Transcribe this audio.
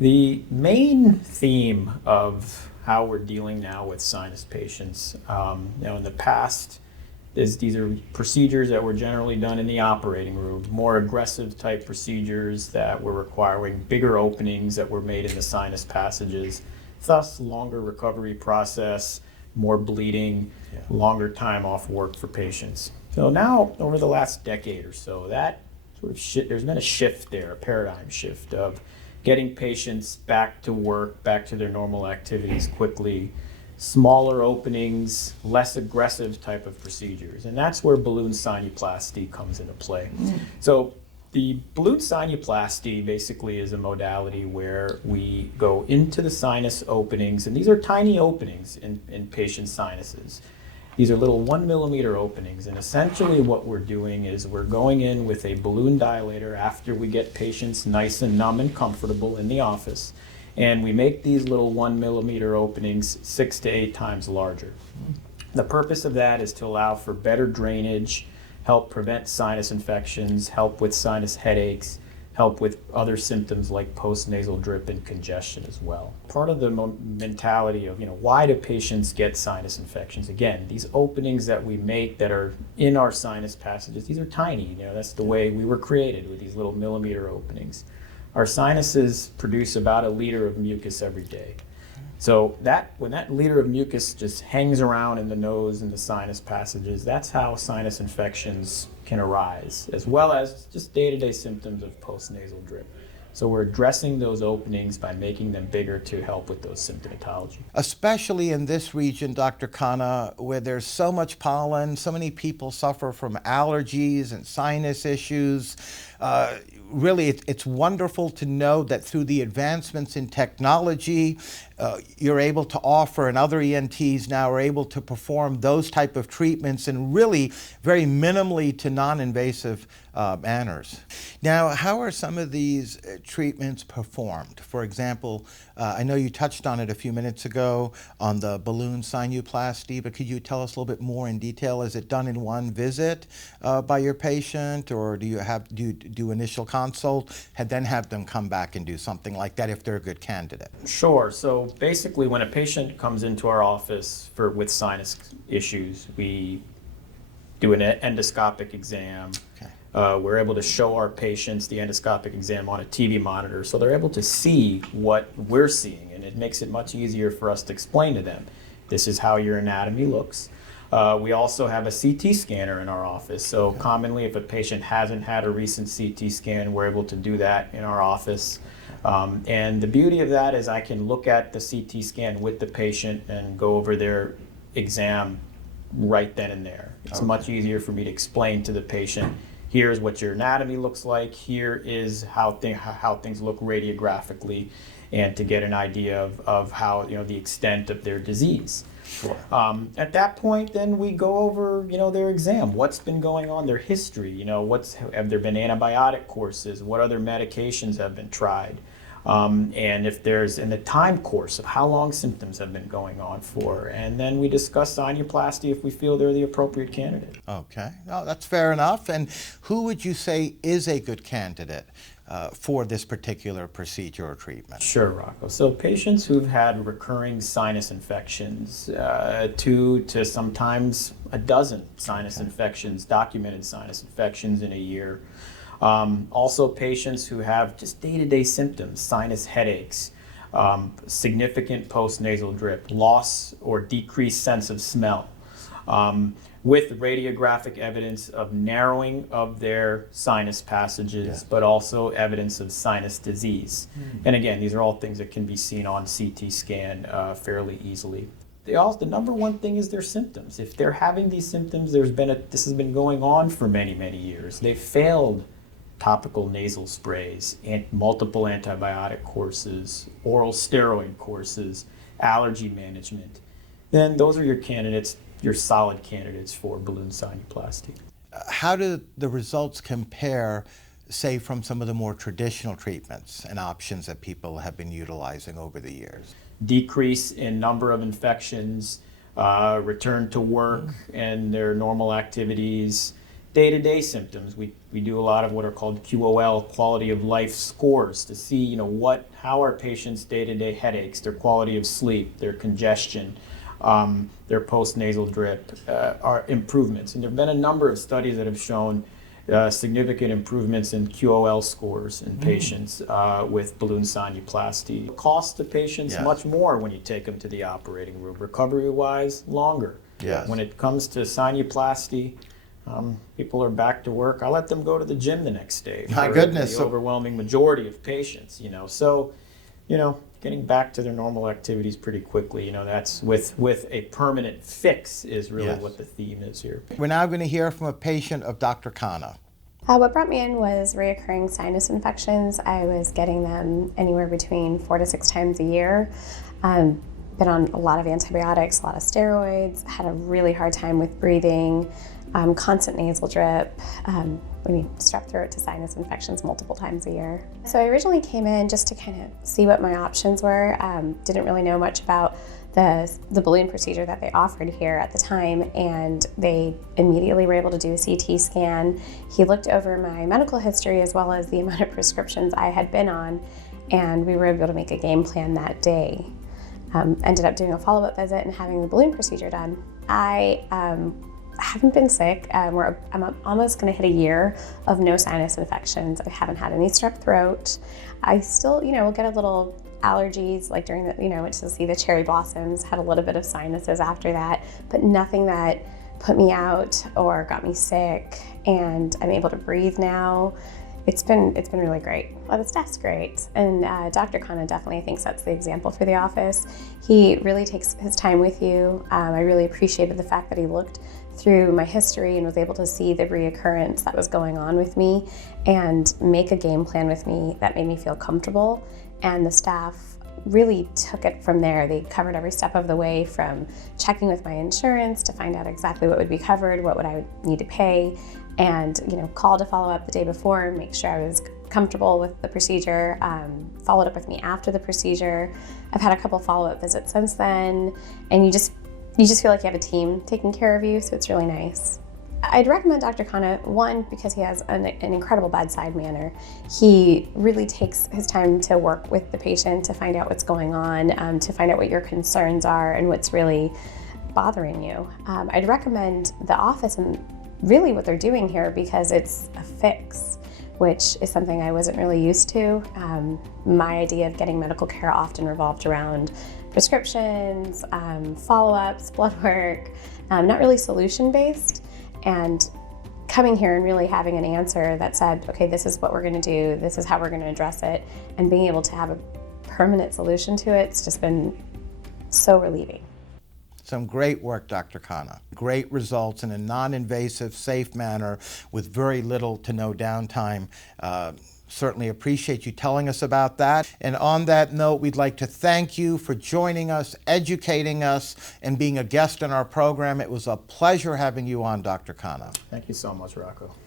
The main theme of how we're dealing now with sinus patients, in the past, these are procedures that were generally done in the operating room, more aggressive type procedures that were requiring bigger openings that were made in the sinus passages, thus longer recovery process, more bleeding, longer time off work for patients. So now, over the last decade or so, that sort of there's been a shift there, a paradigm shift of getting patients back to work, back to their normal activities quickly, smaller openings, less aggressive type of procedures. And that's where balloon sinuplasty comes into play. So the balloon sinuplasty basically is a modality where we go into the sinus openings, and these are tiny openings in patient sinuses. These are little 1 millimeter openings, and essentially what we're doing is we're going in with a balloon dilator after we get patients nice and numb and comfortable in the office, and we make these little 1 millimeter openings 6 to 8 times larger. The purpose of that is to allow for better drainage, help prevent sinus infections, help with sinus headaches, help with other symptoms like postnasal drip and congestion as well. Part of the mentality of, why do patients get sinus infections? Again, these openings that we make that are in our sinus passages, these are tiny. That's the way we were created, with these little millimeter openings. Our sinuses produce about 1 liter of mucus every day. So when that liter of mucus just hangs around in the nose and the sinus passages, that's how sinus infections can arise, as well as just day-to-day symptoms of postnasal drip. So we're addressing those openings by making them bigger to help with those symptomatology. Especially in this region, Dr. Khanna, where there's so much pollen, so many people suffer from allergies and sinus issues. Really, it's wonderful to know that through the advancements in technology, you're able to offer, and other ENTs now are able to perform those type of treatments in really very minimally to non-invasive manners. Now, how are some of these treatments performed? For example, I know you touched on it a few minutes ago on the balloon sinuplasty, but could you tell us a little bit more in detail? Is it done in one visit by your patient, or do you do initial consult and then have them come back and do something like that if they're a good candidate? Sure. So basically, when a patient comes into our office with sinus issues, we do an endoscopic exam. Okay. We're able to show our patients the endoscopic exam on a TV monitor, so they're able to see what we're seeing, and it makes it much easier for us to explain to them, this is how your anatomy looks. We also have a CT scanner in our office, so commonly if a patient hasn't had a recent CT scan, we're able to do that in our office. And the beauty of that is I can look at the CT scan with the patient and go over their exam right then and there. It's much easier for me to explain to the patient, here's what your anatomy looks like, here is how things look radiographically, and to get an idea of how, the extent of their disease. Sure. At that point, then we go over, their exam. What's been going on, their history, have there been antibiotic courses? What other medications have been tried? And if there's in the time course of how long symptoms have been going on for. And then we discuss sinuplasty if we feel they're the appropriate candidate. Okay, no, that's fair enough. And who would you say is a good candidate for this particular procedure or treatment? Sure, Rocco. So patients who've had recurring sinus infections, 2 to sometimes a dozen sinus infections, documented sinus infections in a year. Also patients who have just day-to-day symptoms, sinus headaches, significant postnasal drip, loss or decreased sense of smell, with radiographic evidence of narrowing of their sinus passages, but also evidence of sinus disease. And again, these are all things that can be seen on CT scan fairly easily. The number one thing is their symptoms. If they're having these symptoms, this has been going on for many, many years. They've failed topical nasal sprays, and multiple antibiotic courses, oral steroid courses, allergy management, then those are your candidates, your solid candidates for balloon sinuplasty. How do the results compare, say, from some of the more traditional treatments and options that people have been utilizing over the years? Decrease in number of infections, return to work and their normal activities, day-to-day symptoms, we do a lot of what are called QOL, quality of life scores, to see, how are patients' day-to-day headaches, their quality of sleep, their congestion, their post-nasal drip, are improvements. And there have been a number of studies that have shown significant improvements in QOL scores in patients with balloon sinuplasty. It costs the patients much more when you take them to the operating room. Recovery-wise, longer. Yes. When it comes to sinuplasty, people are back to work. I let them go to the gym the next day. My goodness. The overwhelming majority of patients, So, getting back to their normal activities pretty quickly, that's with a permanent fix is really what the theme is here. We're now going to hear from a patient of Dr. Khanna. What brought me in was reoccurring sinus infections. I was getting them anywhere between 4 to 6 times a year. Been on a lot of antibiotics, a lot of steroids, had a really hard time with breathing, constant nasal drip, strep throat to sinus infections multiple times a year. So I originally came in just to kind of see what my options were. Didn't really know much about the balloon procedure that they offered here at the time, and they immediately were able to do a CT scan. He looked over my medical history as well as the amount of prescriptions I had been on, and we were able to make a game plan that day. Ended up doing a follow-up visit and having the balloon procedure done. I haven't been sick. I'm almost going to hit a year of no sinus infections. I haven't had any strep throat. I still, will get a little allergies, like during the, went to see the cherry blossoms, had a little bit of sinuses after that, but nothing that put me out or got me sick. And I'm able to breathe now. It's been really great. Well, the staff's great, and Dr. Khanna definitely, I think, sets the example for the office. He really takes his time with you. I really appreciated the fact that he looked through my history and was able to see the reoccurrence that was going on with me and make a game plan with me that made me feel comfortable. And the staff really took it from there. They covered every step of the way, from checking with my insurance to find out exactly what would be covered, what would I need to pay, and called to follow up the day before, make sure I was comfortable with the procedure, followed up with me after the procedure. I've had a couple follow-up visits since then, and you just feel like you have a team taking care of you, so it's really nice. I'd recommend Dr. Khanna, one, because he has an incredible bedside manner. He really takes his time to work with the patient to find out what's going on, to find out what your concerns are and what's really bothering you. I'd recommend the office and really what they're doing here, because it's a fix, which is something I wasn't really used to. My idea of getting medical care often revolved around prescriptions, follow-ups, blood work, not really solution-based. And coming here and really having an answer that said, okay, this is what we're going to do, this is how we're going to address it, and being able to have a permanent solution to it, it's just been so relieving. Some great work, Dr. Khanna. Great results in a non-invasive, safe manner with very little to no downtime. Certainly appreciate you telling us about that. And on that note, we'd like to thank you for joining us, educating us, and being a guest in our program. It was a pleasure having you on, Dr. Khanna. Thank you so much, Rocco.